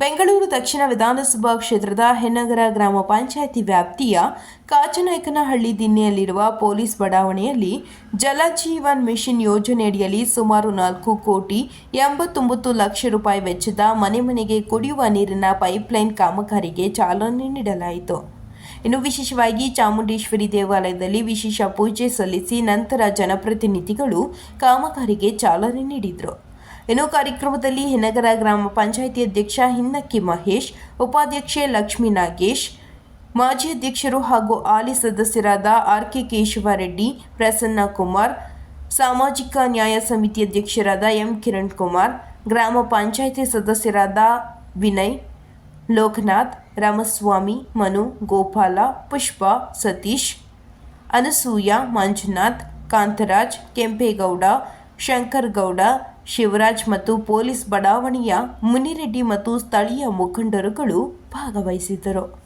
ಬೆಂಗಳೂರು ದಕ್ಷಿಣ ವಿಧಾನಸಭಾ ಕ್ಷೇತ್ರದ ಹೆನ್ನಗರ ಗ್ರಾಮ ಪಂಚಾಯಿತಿ ವ್ಯಾಪ್ತಿಯ ಕಾಚನಾಯಕನಹಳ್ಳಿ ದಿನ್ನೆಯಲ್ಲಿರುವ ಪೊಲೀಸ್ ಬಡಾವಣೆಯಲ್ಲಿ ಜಲಜೀವನ್ ಮಿಷನ್ ಯೋಜನೆಯಡಿಯಲ್ಲಿ ಸುಮಾರು ನಾಲ್ಕು ಕೋಟಿ ಎಂಬತ್ತೊಂಬತ್ತು ಲಕ್ಷ ರೂಪಾಯಿ ವೆಚ್ಚದ ಮನೆ ಮನೆಗೆ ಕುಡಿಯುವ ನೀರಿನ ಪೈಪ್ಲೈನ್ ಕಾಮಗಾರಿಗೆ ಚಾಲನೆ ನೀಡಲಾಯಿತು. ಇನ್ನು ವಿಶೇಷವಾಗಿ ಚಾಮುಂಡೇಶ್ವರಿ ದೇವಾಲಯದಲ್ಲಿ ವಿಶೇಷ ಪೂಜೆ ಸಲ್ಲಿಸಿ ನಂತರ ಜನಪ್ರತಿನಿಧಿಗಳು ಕಾಮಗಾರಿಗೆ ಚಾಲನೆ ನೀಡಿದರು. ಇನ್ನು ಕಾರ್ಯಕ್ರಮದಲ್ಲಿ ಹೆನಗರ ಗ್ರಾಮ ಪಂಚಾಯಿತಿ ಅಧ್ಯಕ್ಷ ಹಿನ್ನಕ್ಕಿ ಮಹೇಶ್, ಉಪಾಧ್ಯಕ್ಷೆ ಲಕ್ಷ್ಮೀ ನಾಗೇಶ್, ಮಾಜಿ ಅಧ್ಯಕ್ಷರು ಹಾಗೂ ಆಲಿ ಸದಸ್ಯರಾದ ಆರ್ ಕೆ ಕೇಶವರೆಡ್ಡಿ, ಪ್ರಸನ್ನ ಕುಮಾರ್, ಸಾಮಾಜಿಕ ನ್ಯಾಯ ಸಮಿತಿ ಅಧ್ಯಕ್ಷರಾದ ಎಂ ಕಿರಣ್ ಕುಮಾರ್, ಗ್ರಾಮ ಪಂಚಾಯಿತಿ ಸದಸ್ಯರಾದ ವಿನಯ್, ಲೋಕನಾಥ್, ರಾಮಸ್ವಾಮಿ, ಮನು, ಗೋಪಾಲ, ಪುಷ್ಪ, ಸತೀಶ್, ಅನಸೂಯ, ಮಂಜುನಾಥ್, ಕಾಂತರಾಜ್, ಕೆಂಪೇಗೌಡ ಶಂಕರ್ ಗೌಡ ಶಿವರಾಜ್ ಮತ್ತು ಪೊಲೀಸ್ ಬಡಾವಣೆಯ ಮುನಿರೆಡ್ಡಿ ಮತ್ತು ಸ್ಥಳೀಯ ಮುಖಂಡರುಗಳು ಭಾಗವಹಿಸಿದ್ದರು.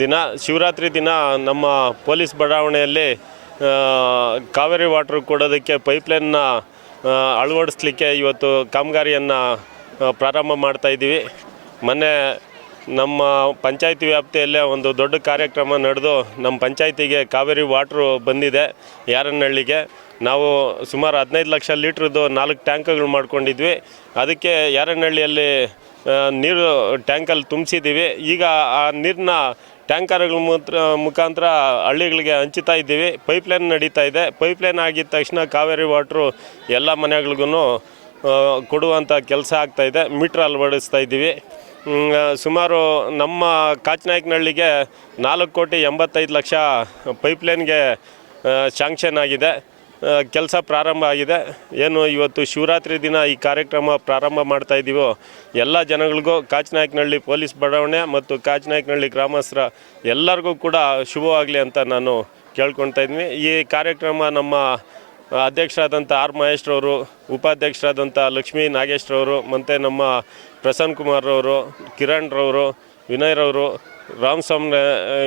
ದಿನ, ಶಿವರಾತ್ರಿ ದಿನ ನಮ್ಮ ಪೊಲೀಸ್ ಬಡಾವಣೆಯಲ್ಲಿ ಕಾವೇರಿ ವಾಟ್ರ್ ಕೊಡೋದಕ್ಕೆ ಪೈಪ್ಲೈನ್ನ ಅಳವಡಿಸ್ಲಿಕ್ಕೆ ಇವತ್ತು ಕಾಮಗಾರಿಯನ್ನು ಪ್ರಾರಂಭ ಮಾಡ್ತಾ ಇದ್ದೀವಿ. ಮೊನ್ನೆ ನಮ್ಮ ಪಂಚಾಯತಿ ವ್ಯಾಪ್ತಿಯಲ್ಲೇ ಒಂದು ದೊಡ್ಡ ಕಾರ್ಯಕ್ರಮ ನಡೆದು ನಮ್ಮ ಪಂಚಾಯತಿಗೆ ಕಾವೇರಿ ವಾಟ್ರು ಬಂದಿದೆ, ಯಾರನಹಳ್ಳಿಗೆ. ನಾವು ಸುಮಾರು ಹದಿನೈದು ಲಕ್ಷ ಲೀಟ್ರದ್ದು ನಾಲ್ಕು ಟ್ಯಾಂಕ್ಗಳು ಮಾಡ್ಕೊಂಡಿದ್ವಿ. ಅದಕ್ಕೆ ಯಾರನಹಳ್ಳಿಯಲ್ಲಿ ನೀರು ಟ್ಯಾಂಕಲ್ಲಿ ತುಂಬಿಸಿದ್ದೀವಿ. ಈಗ ಆ ನೀರನ್ನ ಟ್ಯಾಂಕರ್ಗಳ ಮುತ್ರ, ಮುಖಾಂತರ ಹಳ್ಳಿಗಳಿಗೆ ಹಂಚುತ್ತಾ ಇದ್ದೀವಿ. ಪೈಪ್ಲೈನ್ ನಡೀತಾ ಇದೆ. ಪೈಪ್ಲೈನ್ ಆಗಿದ ತಕ್ಷಣ ಕಾವೇರಿ ವಾಟ್ರು ಎಲ್ಲ ಮನೆಗಳಿಗೂ ಕೊಡುವಂಥ ಕೆಲಸ ಆಗ್ತಾಯಿದೆ ಮೀಟ್ರ್ ಅಳವಡಿಸ್ತಾ ಇದ್ದೀವಿ. ಸುಮಾರು ನಮ್ಮ ಕಾಚನಾಯಕನಹಳ್ಳಿಗೆ ನಾಲ್ಕು ಕೋಟಿ ಎಂಬತ್ತೈದು ಲಕ್ಷ ಪೈಪ್ಲೈನ್ಗೆ ಶಾಂಕ್ಷನ್ ಆಗಿದೆ. ಕೆಲಸ ಪ್ರಾರಂಭ ಆಗಿದೆ. ಏನು ಇವತ್ತು ಶಿವರಾತ್ರಿ ದಿನ ಈ ಕಾರ್ಯಕ್ರಮ ಪ್ರಾರಂಭ ಮಾಡ್ತಾ ಇದ್ದೀವೋ ಎಲ್ಲ ಜನಗಳಿಗೂ ಕಾಚನಾಯಕನಹಳ್ಳಿ ಪೊಲೀಸ್ ಬಡಾವಣೆ ಮತ್ತು ಕಾಚನಾಯಕನಹಳ್ಳಿ ಗ್ರಾಮಸ್ಥರ ಎಲ್ಲರಿಗೂ ಕೂಡ ಶುಭವಾಗಲಿ ಅಂತ ನಾನು ಕೇಳ್ಕೊಳ್ತಾ ಇದ್ದೀನಿ ಈ ಕಾರ್ಯಕ್ರಮ ನಮ್ಮ ಅಧ್ಯಕ್ಷರಾದಂಥ ಆರ್ ಮಹೇಶ್ರವರು, ಉಪಾಧ್ಯಕ್ಷರಾದಂಥ ಲಕ್ಷ್ಮೀ ನಾಗೇಶ್ರವರು, ಮತ್ತು ನಮ್ಮ ಪ್ರಸನ್ನ ಕುಮಾರ್ ಅವರು ಕಿರಣ್ ರವರು ವಿನಯ್ರವರು ರಾಮಸ್ವಾಮಿ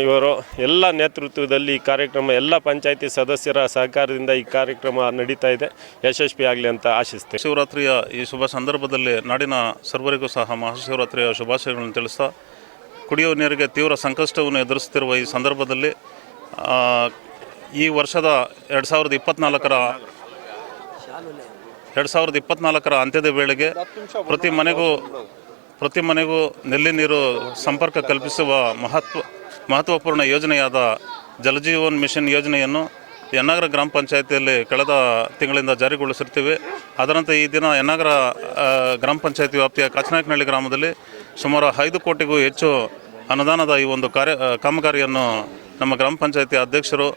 ಇವರು ಎಲ್ಲ ನೇತೃತ್ವದಲ್ಲಿ ಈ ಕಾರ್ಯಕ್ರಮ, ಎಲ್ಲ ಪಂಚಾಯತಿ ಸದಸ್ಯರ ಸಹಕಾರದಿಂದ ಈ ಕಾರ್ಯಕ್ರಮ ನಡೀತಾ ಇದೆ. ಯಶಸ್ವಿ ಆಗಲಿ ಅಂತ ಆಶಿಸ್ತೇವೆ ಶಿವರಾತ್ರಿಯ ಈ ಶುಭ ಸಂದರ್ಭದಲ್ಲಿ ನಾಡಿನ ಸರ್ವರಿಗೂ ಸಹ ಮಹಾಶಿವರಾತ್ರಿಯ ಶುಭಾಶಯಗಳನ್ನು ತಿಳಿಸ್ತಾ, ಕುಡಿಯುವ ನೀರಿಗೆ ತೀವ್ರ ಸಂಕಷ್ಟವನ್ನು ಎದುರಿಸುತ್ತಿರುವ ಈ ಸಂದರ್ಭದಲ್ಲಿ ಈ ವರ್ಷದ ಎರಡು ಸಾವಿರದ ಇಪ್ಪತ್ತ್ನಾಲ್ಕರ ಎರಡು ಸಾವಿರದ ಇಪ್ಪತ್ನಾಲ್ಕರ ಅಂತ್ಯದ ವೇಳೆಗೆ ಪ್ರತಿ ಮನೆಗೂ ಪ್ರತಿ ಮನೆಗೂ ನಲ್ಲಿ ನೀರು ಸಂಪರ್ಕ ಕಲ್ಪಿಸುವ ಮಹತ್ವ, ಮಹತ್ವಪೂರ್ಣ ಯೋಜನೆಯಾದ ಜಲಜೀವನ್ ಮಿಷನ್ ಯೋಜನೆಯನ್ನು ಯನ್ನಾಗರ ಗ್ರಾಮ ಪಂಚಾಯತಿಯಲ್ಲಿ ಕಳೆದ ತಿಂಗಳಿಂದ ಜಾರಿಗೊಳಿಸಿರ್ತೀವಿ. ಅದರಂತೆ ಈ ದಿನ ಯನ್ನಾಗರ ಗ್ರಾಮ ಪಂಚಾಯತಿ ವ್ಯಾಪ್ತಿಯ ಕಾಚನಾಯಕನಹಳ್ಳಿ ಗ್ರಾಮದಲ್ಲಿ ಸುಮಾರು ಐದು ಕೋಟಿಗೂ ಹೆಚ್ಚು ಅನುದಾನದ ಈ ಒಂದು ಕಾರ್ಯ ಕಾಮಗಾರಿಯನ್ನು ನಮ್ಮ ಗ್ರಾಮ ಪಂಚಾಯತಿ ಅಧ್ಯಕ್ಷರು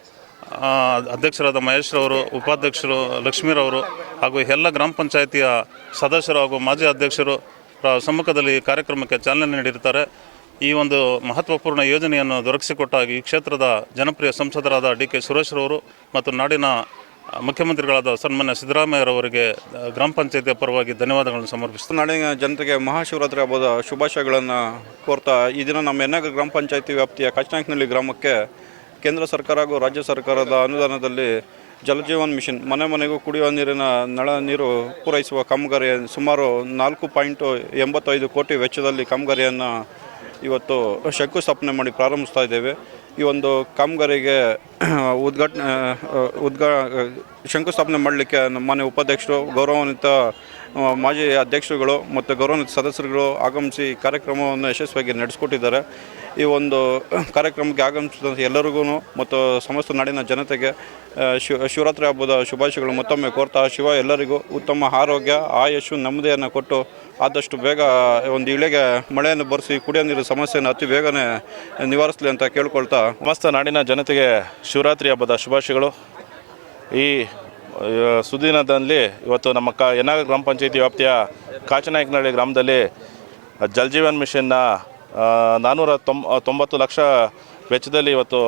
ಅಧ್ಯಕ್ಷರಾದ ಮಹೇಶ್ರವರು ಉಪಾಧ್ಯಕ್ಷರು ಲಕ್ಷ್ಮೀರವರು ಹಾಗೂ ಎಲ್ಲ ಗ್ರಾಮ ಪಂಚಾಯತಿಯ ಸದಸ್ಯರು ಹಾಗೂ ಮಾಜಿ ಅಧ್ಯಕ್ಷರು ಸಮ್ಮುಖದಲ್ಲಿ ಕಾರ್ಯಕ್ರಮಕ್ಕೆ ಚಾಲನೆ ನೀಡಿರ್ತಾರೆ ಈ ಒಂದು ಮಹತ್ವಪೂರ್ಣ ಯೋಜನೆಯನ್ನು ದೊರಕಿಸಿಕೊಟ್ಟ ಈ ಕ್ಷೇತ್ರದ ಜನಪ್ರಿಯ ಸಂಸದರಾದ ಡಿ ಕೆ ಸುರೇಶ್ರವರು ಮತ್ತು ನಾಡಿನ ಮುಖ್ಯಮಂತ್ರಿಗಳಾದ ಸನ್ಮಾನ್ಯ ಸಿದ್ದರಾಮಯ್ಯರವರಿಗೆ ಗ್ರಾಮ ಪಂಚಾಯತಿಯ ಪರವಾಗಿ ಧನ್ಯವಾದಗಳನ್ನು ಸಮರ್ಪಿಸ್ತು ನಾಡಿನ ಜನತೆಗೆ ಮಹಾಶಿವರಾತ್ರಿ ಹಬ್ಬದ ಶುಭಾಶಯಗಳನ್ನು ಕೋರ್ತಾ, ಈ ದಿನ ನಮ್ಮ ಎನ್ನಗರ್ ಗ್ರಾಮ ಪಂಚಾಯತಿ ವ್ಯಾಪ್ತಿಯ ಕಾಚನಾಯಕನಹಳ್ಳಿ ಗ್ರಾಮಕ್ಕೆ ಕೇಂದ್ರ ಸರ್ಕಾರ ಹಾಗೂ ರಾಜ್ಯ ಸರ್ಕಾರದ ಅನುದಾನದಲ್ಲಿ ಜಲಜೀವನ್ ಮಿಷನ್. ಮನೆ ಮನೆಗೂ ಕುಡಿಯುವ ನೀರಿನ ನಳ ನೀರು ಪೂರೈಸುವ ಕಾಮಗಾರಿ ಸುಮಾರು ನಾಲ್ಕು ಪಾಯಿಂಟು ಎಂಬತ್ತೈದು ಕೋಟಿ ವೆಚ್ಚದಲ್ಲಿ ಕಾಮಗಾರಿಯನ್ನು ಇವತ್ತು ಶಂಕುಸ್ಥಾಪನೆ ಮಾಡಿ ಪ್ರಾರಂಭಿಸ್ತಾ ಇದ್ದೇವೆ. ಈ ಒಂದು ಕಾಮಗಾರಿಗೆ ಉದ್ಘಾಟನೆ ಉದ್ಘಾ ಶಂಕುಸ್ಥಾಪನೆ ಮಾಡಲಿಕ್ಕೆ ನಮ್ಮ ಮಾನ್ಯ ಉಪಾಧ್ಯಕ್ಷರು, ಗೌರವಾನ್ವಿತ ಮಾಜಿ ಅಧ್ಯಕ್ಷರುಗಳು ಮತ್ತು ಗೌರವಾನ್ವಿತ ಸದಸ್ಯರುಗಳು ಆಗಮಿಸಿ ಕಾರ್ಯಕ್ರಮವನ್ನು ಯಶಸ್ವಿಯಾಗಿ ನಡೆಸ್ಕೊಟ್ಟಿದ್ದಾರೆ. ಈ ಒಂದು ಕಾರ್ಯಕ್ರಮಕ್ಕೆ ಆಗಮಿಸಿದಂಥ ಎಲ್ಲರಿಗೂ ಮತ್ತು ಸಮಸ್ತ ನಾಡಿನ ಜನತೆಗೆ ಶಿವ ಶಿವರಾತ್ರಿ ಹಬ್ಬದ ಶುಭಾಶಯಗಳು ಮತ್ತೊಮ್ಮೆ ಕೋರ್ತಾ, ಶಿವ ಎಲ್ಲರಿಗೂ ಉತ್ತಮ ಆರೋಗ್ಯ, ಆಯಸ್ಸು, ನೆಮ್ಮದಿಯನ್ನು ಕೊಟ್ಟು ಆದಷ್ಟು ಬೇಗ ಒಂದು ಇಳೆಗೆ ಮಳೆಯನ್ನು ಬರೆಸಿ, ಕುಡಿಯೋ ನೀರು ಸಮಸ್ಯೆಯನ್ನು ಅತಿ ಬೇಗನೆ ನಿವಾರಿಸಲಿ ಅಂತ ಕೇಳ್ಕೊಳ್ತಾ. ಸಮಸ್ತ ನಾಡಿನ ಜನತೆಗೆ ಶಿವರಾತ್ರಿ ಹಬ್ಬದ ಶುಭಾಶಯಗಳು. ಈ ಸುದಿನದಲ್ಲಿ ಇವತ್ತು ನಮ್ಮ ಕ, ಯನಾಗ ಗ್ರಾಮ ಪಂಚಾಯತಿ ವ್ಯಾಪ್ತಿಯ ಕಾಚನಾಯಕನಹಳ್ಳಿ ಗ್ರಾಮದಲ್ಲಿ ಜಲ್ಜೀವನ್ ಮಿಷನ್ನ ನಾನ್ನೂರ ತೊಂಬ ತೊಂಬತ್ತು ಲಕ್ಷ ವೆಚ್ಚದಲ್ಲಿ ಇವತ್ತು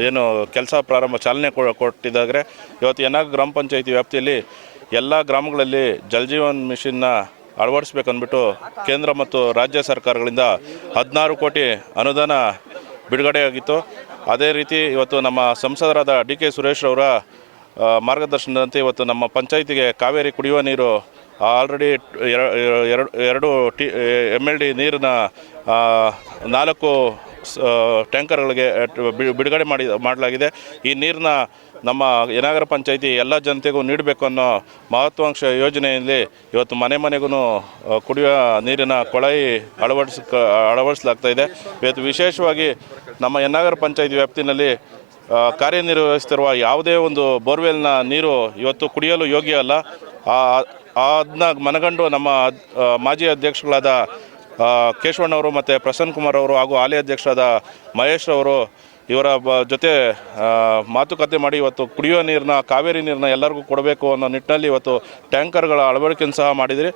ಏನು ಕೆಲಸ ಪ್ರಾರಂಭ, ಚಾಲನೆ ಕೊ- ಕೊಟ್ಟಿದ್ದಾರೆ ಇವತ್ತು ಯನಾಗ ಗ್ರಾಮ ಪಂಚಾಯತಿ ವ್ಯಾಪ್ತಿಯಲ್ಲಿ ಎಲ್ಲ ಗ್ರಾಮಗಳಲ್ಲಿ ಜಲ್ಜೀವನ್ ಮಿಷನ್ನ ಅಳವಡಿಸ್ಬೇಕಂದ್ಬಿಟ್ಟು ಕೇಂದ್ರ ಮತ್ತು ರಾಜ್ಯ ಸರ್ಕಾರಗಳಿಂದ ಹದಿನಾರು ಕೋಟಿ ಅನುದಾನ ಬಿಡುಗಡೆಯಾಗಿತ್ತು. ಅದೇ ರೀತಿ ಇವತ್ತು ನಮ್ಮ ಸಂಸದರಾದ ಡಿ ಕೆ ಸುರೇಶ್ ಅವರ ಮಾರ್ಗದರ್ಶನದಂತೆ ಇವತ್ತು ನಮ್ಮ ಪಂಚಾಯಿತಿಗೆ ಕಾವೇರಿ ಕುಡಿಯುವ ನೀರು ಆಲ್ರೆಡಿ ಎರಡು ಎರಡು ಟಿ, ಎಂ ಎಲ್ ಡಿ ನೀರನ್ನ ನಾಲ್ಕು ಟ್ಯಾಂಕರ್ಗಳಿಗೆ ಬಿಡುಗಡೆ ಮಾಡಿ, ಮಾಡಲಾಗಿದೆ. ಈ ನೀರನ್ನ ನಮ್ಮ ಯನಾಗರ ಪಂಚಾಯಿತಿ ಎಲ್ಲ ಜನತೆಗೂ ನೀಡಬೇಕು ಅನ್ನೋ ಮಹತ್ವಾಂಕ್ಷ ಯೋಜನೆಯಲ್ಲಿ ಇವತ್ತು ಮನೆ ಮನೆಗೂ ಕುಡಿಯುವ ನೀರಿನ ಕೊಳಾಯಿ ಅಳವಡಿಸ ಅಳವಡಿಸಲಾಗ್ತಾ ಇದೆ. ಇವತ್ತು ವಿಶೇಷವಾಗಿ ನಮ್ಮ ಯನ್ನಾಗರ ಪಂಚಾಯಿತಿ ವ್ಯಾಪ್ತಿನಲ್ಲಿ ಕಾರ್ಯನಿರ್ವಹಿಸುತ್ತಿರುವ ಯಾವುದೇ ಒಂದು ಬೋರ್ವೆಲ್ನ ನೀರು ಇವತ್ತು ಕುಡಿಯಲು ಯೋಗ್ಯ ಅಲ್ಲ. ಅದನ್ನ ಮನಗಂಡು ನಮ್ಮ ಮಾಜಿ ಅಧ್ಯಕ್ಷಗಳಾದ ಕೇಶವಣ್ಣವರು ಮತ್ತು ಪ್ರಸನ್ನ ಕುಮಾರ್ ಅವರು ಹಾಗೂ ಹಾಲಿ ಅಧ್ಯಕ್ಷರಾದ ಮಹೇಶ್ ಅವರು ಇವರ ಜೊತೆ ಮಾತುಕತೆ ಮಾಡಿ ಇವತ್ತು ಕುಡಿಯುವ ನೀರನ್ನ ಕಾವೇರಿ ನೀರನ್ನ ಎಲ್ಲರಿಗೂ ಕೊಡಬೇಕು ಅನ್ನೋ ನಿಟ್ಟಿನಲ್ಲಿ ಇವತ್ತು ಟ್ಯಾಂಕರ್ಗಳ ಅಳವಡಿಕೆಯನ್ನು ಸಹ ಮಾಡಿದಿರಿ.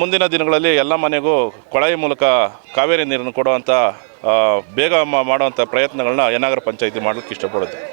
ಮುಂದಿನ ದಿನಗಳಲ್ಲಿ ಎಲ್ಲ ಮನೆಗೂ ಕೊಳಾಯಿ ಮೂಲಕ ಕಾವೇರಿ ನೀರನ್ನು ಕೊಡುವಂಥ ಬೇಗ ಮಾಡುವಂಥ ಪ್ರಯತ್ನಗಳನ್ನ ಯನಾಗರ ಪಂಚಾಯಿತಿ ಮಾಡಲಿಕ್ಕೆ ಇಷ್ಟಪಡುತ್ತೆ.